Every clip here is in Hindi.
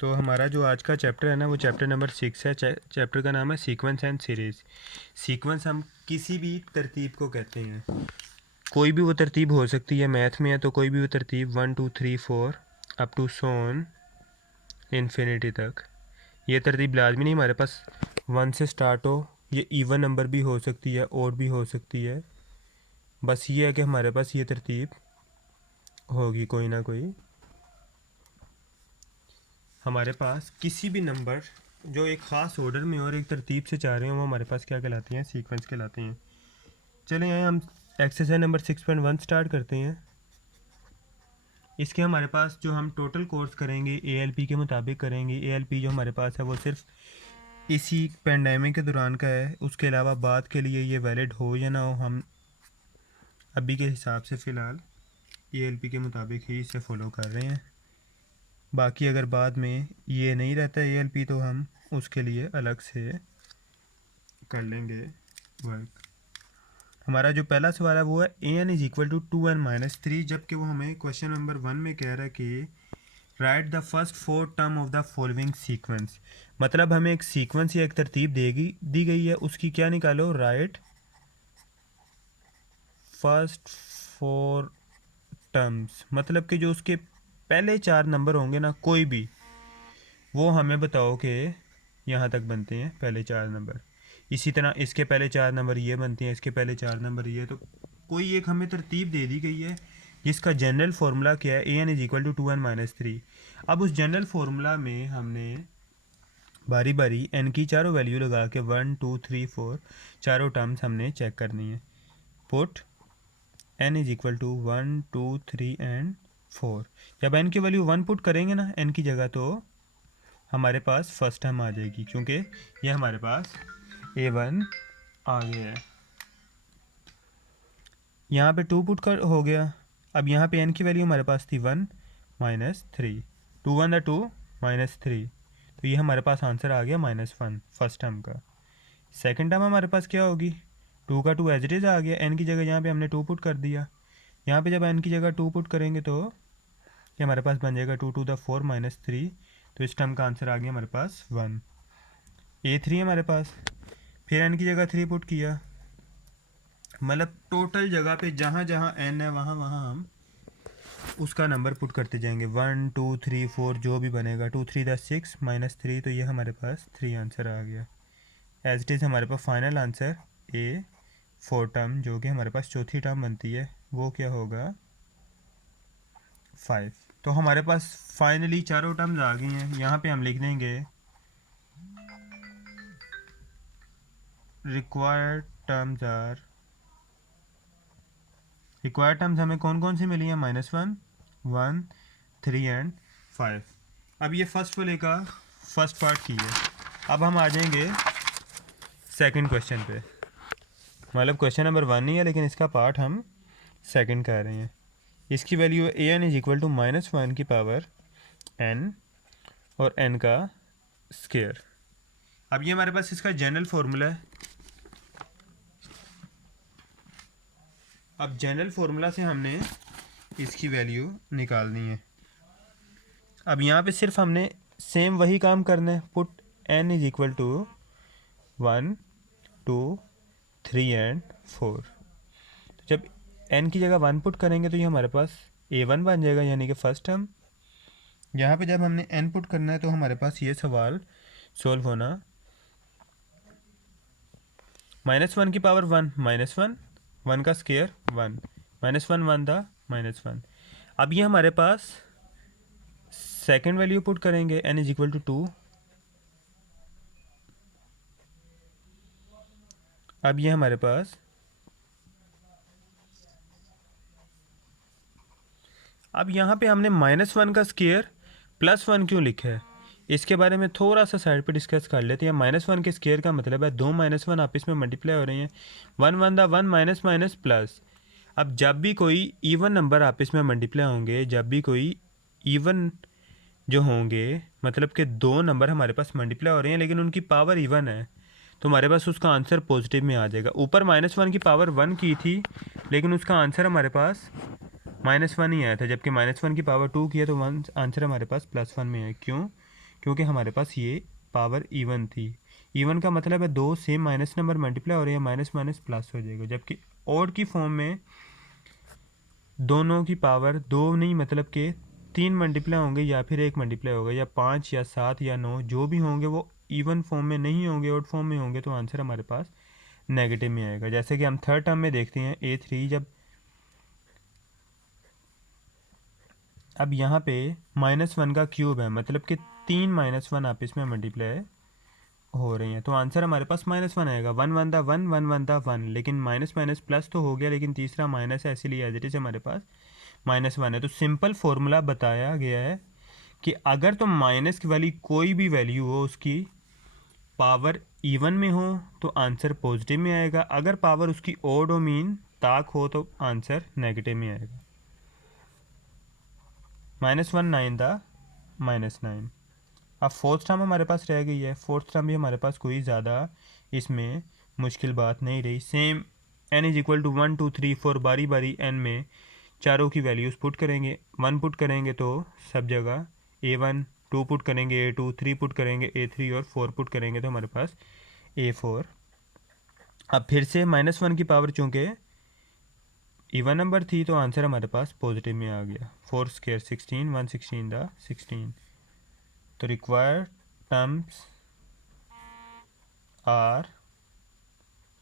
तो हमारा जो आज का चैप्टर है ना वो चैप्टर नंबर 6 है। चैप्टर का नाम है सीक्वेंस एंड सीरीज़। सीक्वेंस हम किसी भी तरतीब को कहते हैं। कोई भी वो तरतीब हो सकती है, मैथ में है तो कोई भी वो तरतीब 1 2 3 4 अप टू सोन इन्फिनिटी तक। ये तरतीब लाजमी नहीं हमारे पास 1 से स्टार्ट हो, ये इवन नंबर भी हो सकती है, और भी हो सकती है। बस ये है कि हमारे पास ये तरतीब होगी कोई ना कोई। हमारे पास किसी भी नंबर जो एक ख़ास ऑर्डर में और एक तरतीब से चाह रहे हो वो हमारे पास क्या कहलाती हैं? सीक्वेंस कहलाती हैं। चलें यहाँ हम एक्सरसाइज नंबर 6.1 स्टार्ट करते हैं। इसके हमारे पास जो हम टोटल कोर्स करेंगे ALP के मुताबिक करेंगे। ALP जो हमारे पास है वो सिर्फ इसी पेंडेमिक के दौरान का है, उसके अलावा बाद के लिए ये वैलिड हो या ना हो, हम अभी के हिसाब से फ़िलहाल ALP के मुताबिक ही इसे फॉलो कर रहे हैं। बाकी अगर बाद में ये नहीं रहता ALP तो हम उसके लिए अलग से कर लेंगे वर्क। हमारा जो पहला सवाल है वो है an is equal to 2n-3, जबकि वो हमें क्वेश्चन नंबर 1 में कह रहा है कि right the first 4 term of the following sequence. मतलब हमें एक सीक्वेंस या एक तरतीब दी गई है, उसकी क्या निकालो? Right first 4 terms. मतलब कि जो उसके पहले 4 नंबर होंगे ना, कोई भी, वो हमें बताओ कि यहाँ तक बनते हैं पहले 4 नंबर। इसी तरह इसके पहले 4 नंबर ये बनते हैं, इसके पहले 4 नंबर ये। तो कोई एक हमें तरतीब दे दी गई है जिसका जनरल फार्मूला क्या है? an is equal to 2n-3। अब उस जनरल फार्मूला में हमने बारी बारी n की चारों वैल्यू लगा के 1 2 3 4 चारों टर्म्स हमने चेक करनी है। Put n is equal to 1 2 3 and 4। जब n की वैल्यू 1 पुट करेंगे ना n की जगह, तो हमारे पास फर्स्ट टर्म आ जाएगी, क्योंकि ये हमारे पास A1 आ गया है। यहाँ पे 2 पुट कर हो गया। अब यहाँ पे n की वैल्यू हमारे पास थी 1 -3, 2 1 2 -3, तो ये हमारे पास आंसर आ गया -1 फर्स्ट टर्म का। सेकंड टर्म हमारे पास क्या होगी? 2 का 2 एज इट इज़ आ गया, n की जगह यहाँ पे हमने 2 पुट कर दिया। यहाँ पे जब n की जगह 2 पुट करेंगे तो ये हमारे पास बन जाएगा 2 to the 4 -3, तो इस टर्म का आंसर आ गया हमारे पास 1। A3 हमारे पास, फिर n की जगह 3 पुट किया, मतलब टोटल जगह पे जहाँ जहाँ n है वहाँ वहाँ हम उसका नंबर पुट करते जाएंगे। 1 2 3 4 जो भी बनेगा, 2 3 द 6 -3, तो ये हमारे पास 3 आंसर आ गया। एज इट इज़ हमारे पास फाइनल आंसर A4 टर्म, जो कि हमारे पास चौथी टर्म बनती है, वो क्या होगा? 5। तो हमारे पास फाइनली चारों टर्म्स आ गई हैं। यहाँ पे हम लिख देंगे required terms are, required terms हमें कौन कौन सी मिली हैं? -1 1 3 एंड 5। अब ये फर्स्ट वाले का फर्स्ट पार्ट की है। अब हम आ जाएंगे सेकंड क्वेश्चन पे। मतलब क्वेश्चन नंबर 1 नहीं है, लेकिन इसका पार्ट हम सेकंड कर रहे हैं। इसकी वैल्यू है an इज इक्वल टू -1 की पावर n और n का स्क्वायर। अब ये हमारे पास इसका जनरल फार्मूला है। अब जनरल फार्मूला से हमने इसकी वैल्यू निकालनी है। अब यहाँ पे सिर्फ हमने सेम वही काम करना है। Put n is equal to 1 2 3 and 4। तो जब n की जगह 1 पुट करेंगे तो ये हमारे पास A1 बन जाएगा, यानी कि फर्स्ट टर्म। यहाँ पे जब हमने n पुट करना है तो हमारे पास ये सवाल सोल्व होना, -1 की पावर 1 -1, 1 का स्क्वायर 1, -1 1 था -1। अब ये हमारे पास सेकेंड वैल्यू पुट करेंगे, n इज इक्वल टू 2। अब ये हमारे पास, अब यहाँ पे हमने -1 का स्क्वायर +1 क्यों लिखा है, इसके बारे में थोड़ा सा साइड पे डिस्कस कर लेते हैं। -1 के स्क्वायर का मतलब है 2 -1 आपस में मल्टीप्लाई हो रहे हैं, 1 1 दा 1 माइनस माइनस प्लस। अब जब भी कोई इवन नंबर आपस में मल्टीप्लाई होंगे, जब भी कोई इवन जो होंगे, मतलब कि 2 नंबर हमारे पास मल्टीप्लाई हो रहे हैं लेकिन उनकी पावर इवन है, तो हमारे पास उसका आंसर पॉजिटिव में आ जाएगा। ऊपर -1 की पावर 1 की थी लेकिन उसका आंसर हमारे पास -1 ही आया था, जबकि -1 की पावर 2 की है तो आंसर हमारे पास +1 में है। क्यों? क्योंकि हमारे पास ये पावर इवन थी। इवन का मतलब है दो सेम माइनस नंबर मल्टीप्लाई हो रहे हैं, माइनस माइनस प्लस हो जाएगा। जबकि ऑड की फॉर्म में दोनों की पावर दो नहीं, मतलब कि तीन मल्टीप्लाई होंगे या फिर एक मल्टीप्लाई होगा, या पाँच या सात या नौ जो भी होंगे वो इवन फॉर्म में नहीं होंगे, ऑड फॉर्म में होंगे, तो आंसर हमारे पास नेगेटिव में आएगा। जैसे कि हम थर्ड टर्म में देखते हैं A3, जब अब यहाँ पे -1 का क्यूब है, मतलब कि तीन -1 आपस में मल्टीप्लाई हो रही हैं, तो आंसर हमारे पास -1 आएगा। वन वन दा वन, वन वन दा वन, लेकिन माइनस माइनस प्लस तो हो गया, लेकिन तीसरा माइनस है, इसीलिए एज इट इज़ हमारे पास -1 है। तो सिंपल फॉर्मूला बताया गया है कि अगर तो माइनस की वाली कोई भी वैल्यू हो, उसकी पावर इवन में हो तो आंसर पॉजिटिव में आएगा, अगर पावर उसकी ओड हो, मीन ताक हो, तो आंसर नेगेटिव में आएगा। -1 9 था -9। अब फोर्थ टर्म हमारे पास रह गई है। फोर्थ टर्म भी हमारे पास कोई ज़्यादा इसमें मुश्किल बात नहीं रही। Same n is equal to 1 2 3 4, बारी बारी n में चारों की वैल्यूज़ पुट करेंगे। 1 पुट करेंगे तो सब जगह A1, 2 पुट करेंगे A2, 3 पुट करेंगे A3 और 4 पुट करेंगे तो हमारे पास A4। अब फिर से -1 की पावर चूँकि इवन नंबर थी तो आंसर हमारे पास पॉजिटिव में आ गया। 4 स्क्वायर 16, 116 द 16। तो रिक्वायर्ड टर्म्स आर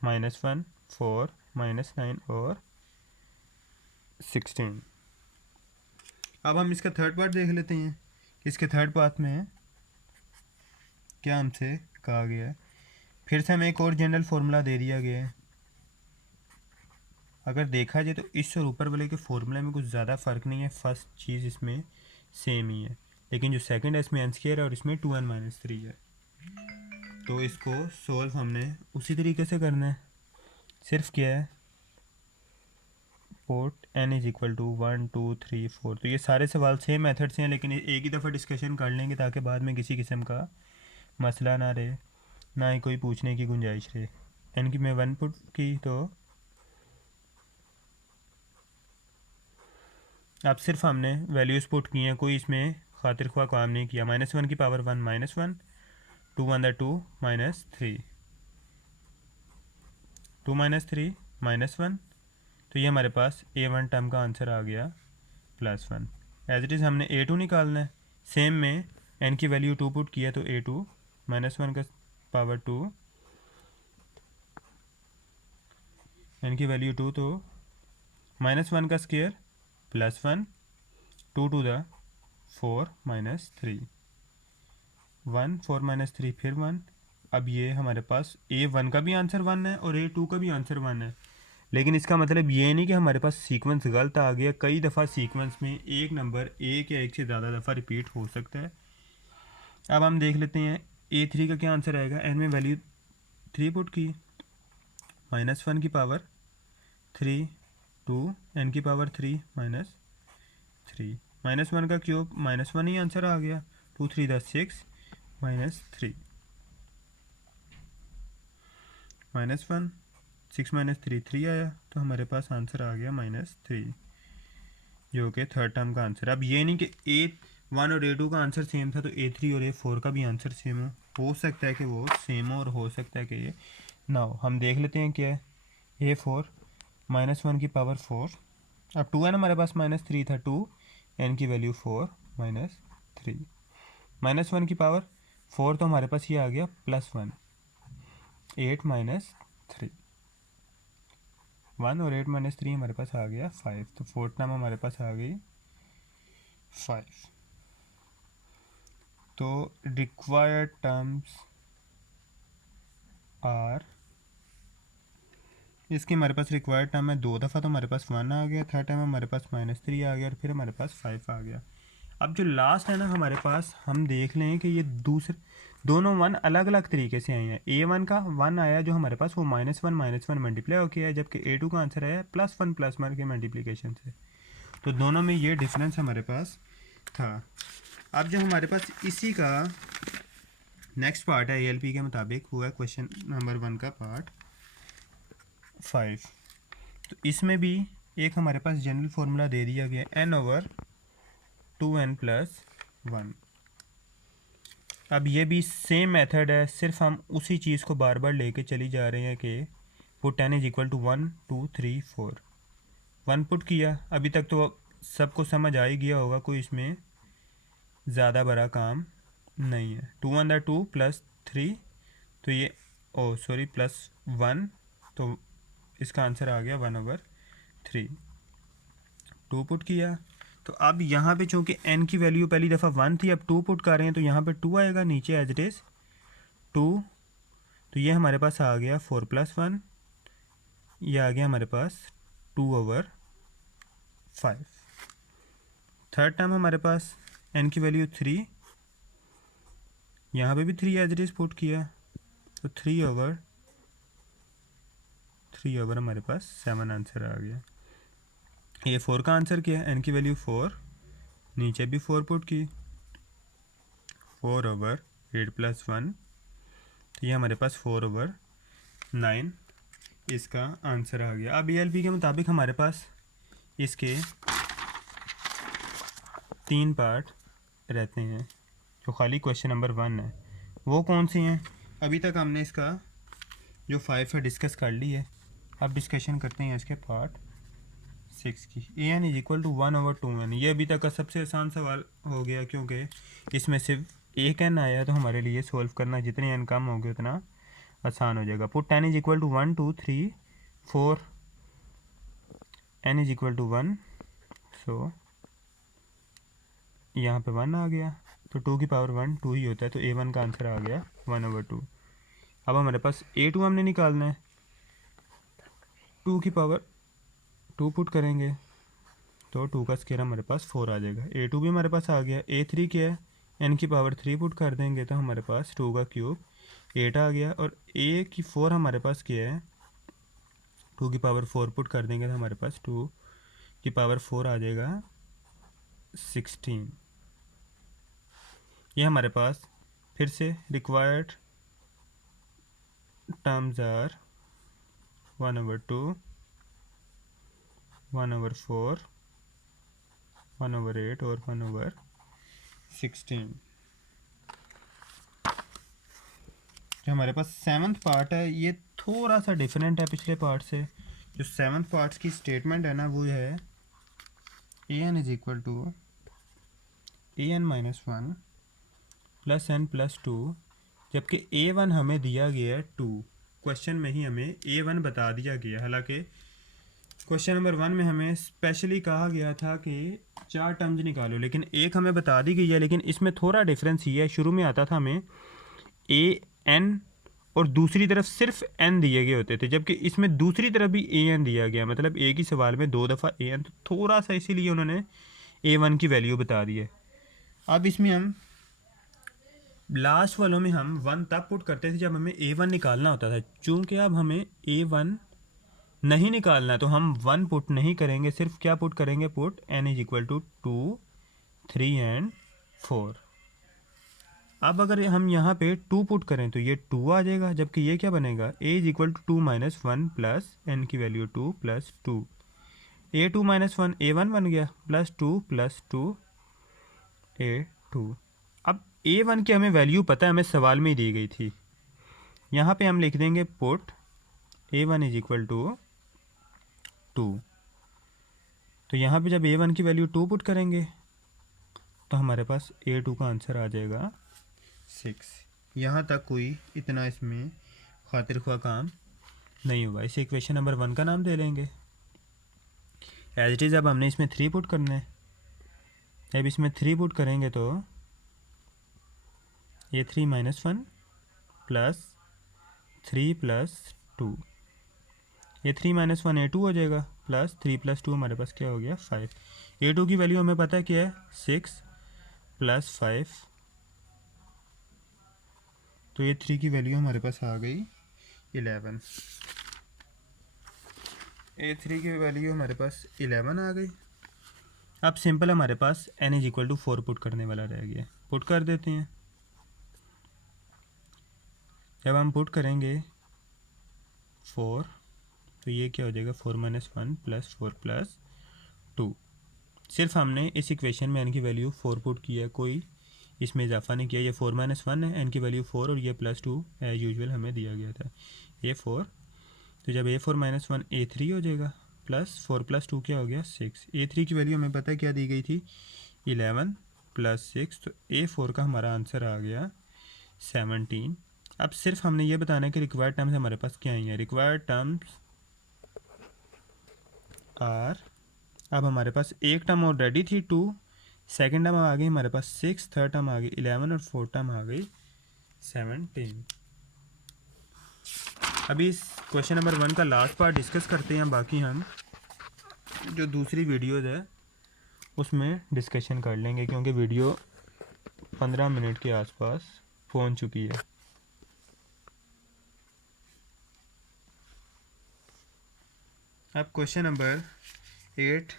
-1, 4, -9 और 16। अब हम इसका थर्ड पार्ट देख लेते हैं। इसके थर्ड पार्ट में क्या हमसे कहा गया है। फिर से हमें एक और जनरल फार्मूला दे दिया गया है। अगर देखा जाए तो इस और ऊपर वाले के फार्मूले में कुछ ज़्यादा फ़र्क नहीं है, फर्स्ट चीज़ इसमें सेम ही है, लेकिन जो सेकंड है इसमें n² है और इसमें 2n-3 है। तो इसको सॉल्व हमने उसी तरीके से करना है। सिर्फ क्या है, put n is equal to 1 2 3 4। तो ये सारे सवाल सेम मेथड से हैं, लेकिन एक ही दफ़ा डिस्कशन कर लेंगे ताकि बाद में किसी किस्म का मसला ना रहे, ना ही कोई पूछने की गुंजाइश रहे। n की मैं 1 पुट की तो अब सिर्फ हमने वैल्यूज़ पुट की हैं, कोई इसमें खातिर ख्वाह काम नहीं किया। -1 की पावर 1 -1, 2 1 2 -3, 2 -3 -1। तो ये हमारे पास A1 टर्म का आंसर आ गया +1। एज इट इज़ हमने A2 निकालना है। सेम में n की वैल्यू 2 पुट किया तो A2 -1 का पावर 2, n की वैल्यू 2 तो -1 का स्क्वायर +1, 2 टू द 4 -3, 1 4 -3 फिर 1। अब ये हमारे पास A1 का भी आंसर 1 है और A2 का भी आंसर 1 है, लेकिन इसका मतलब ये नहीं कि हमारे पास सीक्वेंस गलत आ गया। कई दफ़ा सीक्वेंस में एक नंबर एक या एक से ज़्यादा दफ़ा रिपीट हो सकता है। अब हम देख लेते हैं A3 का क्या आंसर आएगा। n में वैल्यू 3 पुट की, -1 की पावर 3, 2 n की पावर 3 -3, -1 का क्यूब -1 ही आंसर आ गया। 2 3 द 6 -3, -1 6 -3 3 आया, तो हमारे पास आंसर आ गया -3, जो कि थर्ड टर्म का आंसर। अब ये नहीं कि A1 और A2 का आंसर सेम था तो A3 और A4 का भी आंसर सेम हो सकता है कि वो सेम हो और हो सकता है कि ये ना हो। हम देख लेते हैं क्या है। A4 -1 की पावर 4, अब 2n हमारे पास -3 था, 2 n की वैल्यू 4 -3, -1 की पावर 4 तो हमारे पास ये आ गया +1, 8 -3, 1 और 8 -3 हमारे पास आ गया 5। तो फोर्थ टर्म हमारे पास आ गई 5। तो रिक्वायर्ड टर्म्स आर, इसकी हमारे पास रिक्वायर्ड टर्म है दो दफ़ा, तो हमारे पास 1 आ गया, थर्ड टाइम हमारे पास -3 आ गया और फिर हमारे पास 5 आ गया। अब जो लास्ट है ना हमारे पास, हम देख लें कि ये दूसरे दोनों 1 अलग अलग तरीके से आए हैं। A1 का 1 आया जो हमारे पास वो -1 मल्टीप्लाई होकर है, जबकि A2 का आंसर आया +1 के मल्टीप्लिकेशन से। तो दोनों में ये डिफरेंस हमारे पास था। अब जो हमारे पास इसी का नेक्स्ट पार्ट है ALP के मुताबिक, हुआ है क्वेश्चन नंबर 1 का पार्ट 5। तो इसमें भी एक हमारे पास जनरल फार्मूला दे दिया गया n/2n + 1। अब ये भी सेम मेथड है, सिर्फ हम उसी चीज़ को बार बार लेके चली जा रहे हैं कि put n is equal to 1 2 3 4। 1 put किया, अभी तक तो सबको समझ आ ही गया होगा, कोई इसमें ज़्यादा बड़ा काम नहीं है। 2 वन 2 प्लस 3, तो ये सॉरी प्लस 1, तो इसका आंसर आ गया 1/3। 2 पुट किया, तो अब यहाँ पे चूँकि n की वैल्यू पहली दफ़ा 1 थी, अब 2 पुट कर रहे हैं तो यहाँ पे 2 आएगा, नीचे एज इट इज़ 2, तो ये हमारे पास आ गया 4 + 1, ये आ गया हमारे पास 2/5। थर्ड टर्म हमारे पास n की वैल्यू 3, यहाँ पे भी 3 एज इट इज़ पुट किया, तो 3/3 हमारे पास 7 आंसर आ गया। ये 4 का आंसर क्या है, n की वैल्यू 4, नीचे भी 4 पुट की, 4/8 + 1, तो ये हमारे पास 4/9 इसका आंसर आ गया। अब ELP के मुताबिक हमारे पास इसके 3 पार्ट रहते हैं, जो खाली क्वेश्चन नंबर 1 है वो कौन से हैं। अभी तक हमने इसका जो 5 है डिस्कस कर ली है, अब डिस्कशन करते हैं इसके पार्ट 6 की। an is equal to 1/2n, ये अभी तक का सबसे आसान सवाल हो गया, क्योंकि इसमें सिर्फ एक n आया, तो हमारे लिए सॉल्व करना जितने n कम होंगे उतना आसान हो जाएगा। Put n is equal to 1 2 3 4, n is equal to 1, so यहाँ पे 1 आ गया, तो 2 की पावर 1 2 ही होता है, तो a1 का आंसर आ गया 1/2। अब हमारे पास a2 हमने निकालना है, 2 की पावर 2 पुट करेंगे तो 2 का स्क्वायर हमारे पास 4 आ जाएगा। a2 भी हमारे पास आ गया। a3 क्या है, n की पावर 3 पुट कर देंगे तो हमारे पास 2 का क्यूब 8 आ गया। और a की 4 हमारे पास क्या है, 2 की पावर 4 पुट कर देंगे तो हमारे पास 2 की पावर 4 आ जाएगा 16। ये हमारे पास फिर से रिक्वायर्ड टर्म्स आर 1/2, 1/4, 1/8 और 1/16। जो हमारे पास 7th पार्ट है ये थोड़ा सा डिफरेंट है पिछले पार्ट से। जो 7th पार्ट की स्टेटमेंट है ना, वो है an is equal to an - 1 plus n plus 2, जबकि a1 हमें दिया गया है 2, क्वेश्चन में ही हमें a1 बता दिया गया। हालांकि क्वेश्चन नंबर 1 में हमें स्पेशली कहा गया था कि 4 टर्म्स निकालो, लेकिन एक हमें बता दी गई है। लेकिन इसमें थोड़ा डिफरेंस ये है, शुरू में आता था हमें an और दूसरी तरफ सिर्फ n दिए गए होते थे, जबकि इसमें दूसरी तरफ भी an दिया गया, मतलब एक ही सवाल में 2 दफ़ा an, तो थोड़ा सा इसीलिए उन्होंने a1 की वैल्यू बता दी है। अब इसमें हम लास्ट वालों में हम 1 तब पुट करते थे जब हमें a1 निकालना होता था। चूँकि अब हमें a1 नहीं निकालना, तो हम 1 पुट नहीं करेंगे, सिर्फ क्या पुट करेंगे, put n is equal to 2 3 and 4। अब अगर हम यहाँ पे 2 पुट करें तो ये 2 आ जाएगा, जबकि ये क्या बनेगा, a is equal to 2 - 1 plus n की वैल्यू 2 प्लस 2, a2 - 1 a1 बन गया, प्लस 2 प्लस 2 a2। अब a1 की हमें वैल्यू पता है, हमें सवाल में ही दी गई थी। यहाँ पे हम लिख देंगे put a1 is equal to 2, तो यहाँ पे जब a1 की वैल्यू 2 पुट करेंगे तो हमारे पास a2 का आंसर आ जाएगा 6। यहाँ तक कोई इतना इसमें खातिर ख्वाह काम नहीं हुआ। इसे इक्वेशन नंबर 1 का नाम दे लेंगे। एज इट इज़ अब हमने इसमें 3 पुट करना है। जब इसमें 3 पुट करेंगे तो ये 3 - 1 प्लस 3 प्लस 2, ये 3 - 1 a2 हो जाएगा, प्लस 3 प्लस 2 हमारे पास क्या हो गया 5। a2 की वैल्यू हमें पता है क्या है 6 प्लस 5, तो ये 3 की वैल्यू हमारे पास आ गई 11। a3 की वैल्यू हमारे पास 11 आ गई। अब सिंपल हमारे पास n is equal to 4 put करने वाला रह गया, पुट कर देते हैं। जब हम पुट करेंगे 4, तो ये क्या हो जाएगा 4 - 1 प्लस 4 प्लस 2। सिर्फ हमने इस इक्वेशन में n की वैल्यू 4 पुट की है, कोई इसमें इजाफा नहीं किया, ये 4 - 1 है, n की वैल्यू 4 और ये +2 एज यूजुअल हमें दिया गया था A4। तो जब A4 - 1 A3 हो जाएगा, +4 + 2 क्या हो गया 6। A3 की वैल्यू हमें पता है क्या दी गई थी 11 + 6, तो A4 का हमारा आंसर आ गया 17। अब सिर्फ हमने ये बताना है कि रिक्वायर्ड टर्म्स हमारे पास क्या आई हैं। रिक्वायर्ड टर्म्स आर, अब हमारे पास एक टर्म ऑलरेडी थी 2, सेकेंड टर्म आ गई हमारे पास 6, थर्ड टर्म आ गई 11 और फोर्थ टर्म आ गई 17। अभी इस क्वेश्चन नंबर 1 का लास्ट पार्ट डिस्कस करते हैं, बाकी हम जो दूसरी वीडियोज़ है उसमें डिस्कशन कर लेंगे, क्योंकि वीडियो 15 मिनट के आसपास पहुंच चुकी है। अब क्वेश्चन नंबर 8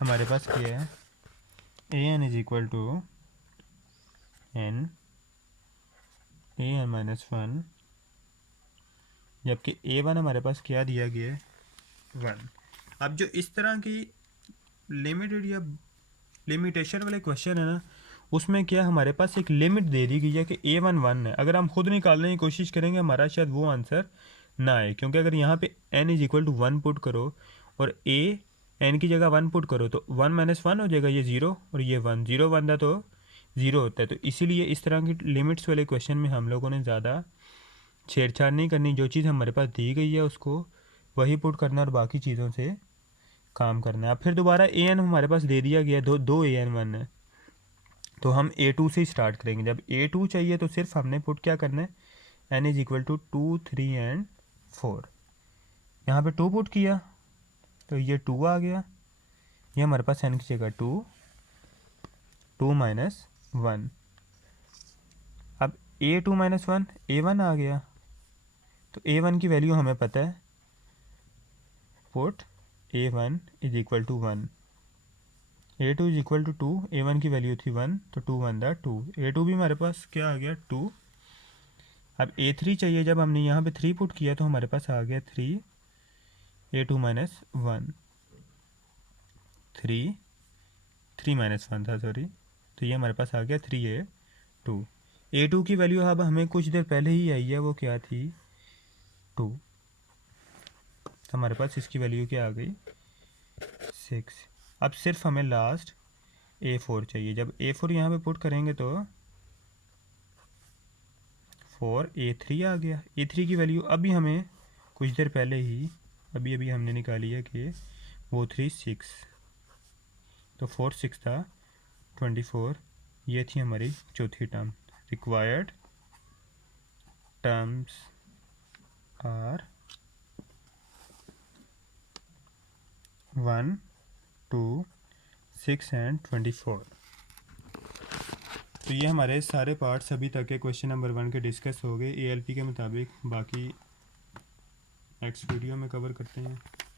हमारे पास क्या है, an = n an - 1, जबकि a1 हमारे पास क्या दिया गया है 1। अब जो इस तरह की लिमिटेड या लिमिटेशन वाले क्वेश्चन है ना, उसमें क्या हमारे पास एक लिमिट दे दी गई है कि A1 1 है। अगर हम खुद निकालने की कोशिश करेंगे हमारा शायद वो आंसर ना आए, क्योंकि अगर यहाँ पे n = 1 पुट करो और a n की जगह 1 पुट करो तो 1 - 1 हो जाएगा, ये 0 और ये 1, 0 बनता तो 0 होता है। तो इसीलिए इस तरह की लिमिट्स वाले क्वेश्चन में हम लोगों ने ज़्यादा छेड़छाड़ नहीं करनी, जो चीज़ हमारे पास दी गई है उसको वही पुट करना और बाकी चीज़ों से काम करना है। अब फिर दोबारा an हमारे पास दे दिया गया, दो an 1 है, तो हम A2 से ही स्टार्ट करेंगे। जब A2 चाहिए तो सिर्फ हमने पुट क्या करना है, n = 2, 3 एंड 4। यहाँ पे 2 पुट किया तो ये 2 आ गया, ये हमारे पास n की जगह 2 - 1। अब A2 - 1 A1 आ गया, तो A1 की वैल्यू हमें पता है, पुट A1 = 1, A2 = 2, A1 की वैल्यू थी 1 तो 2 1 2, A2 भी हमारे पास क्या आ गया 2। अब A3 चाहिए, जब हमने यहाँ पे 3 पुट किया तो हमारे पास आ गया 3, A2 - 1, 3 -1 था सॉरी, तो ये हमारे पास आ गया 3A2। A2 की वैल्यू अब हमें कुछ देर पहले ही आई है, वो क्या थी 2, तो हमारे पास इसकी वैल्यू क्या आ गई 6। अब सिर्फ हमें लास्ट A4 चाहिए। जब A4 यहाँ पे पुट करेंगे तो 4 A3 आ गया। A3 की वैल्यू अभी हमें कुछ देर पहले ही अभी हमने निकाली है कि वो 3 6, तो 4 6 था 24, ये थी हमारी चौथी term. Required terms are 1 2 6 and 24। तो ये हमारे सारे पार्ट्स अभी तक के क्वेश्चन नंबर 1 के डिस्कस हो गए ALP के मुताबिक। बाकी नेक्स्ट वीडियो में कवर करते हैं।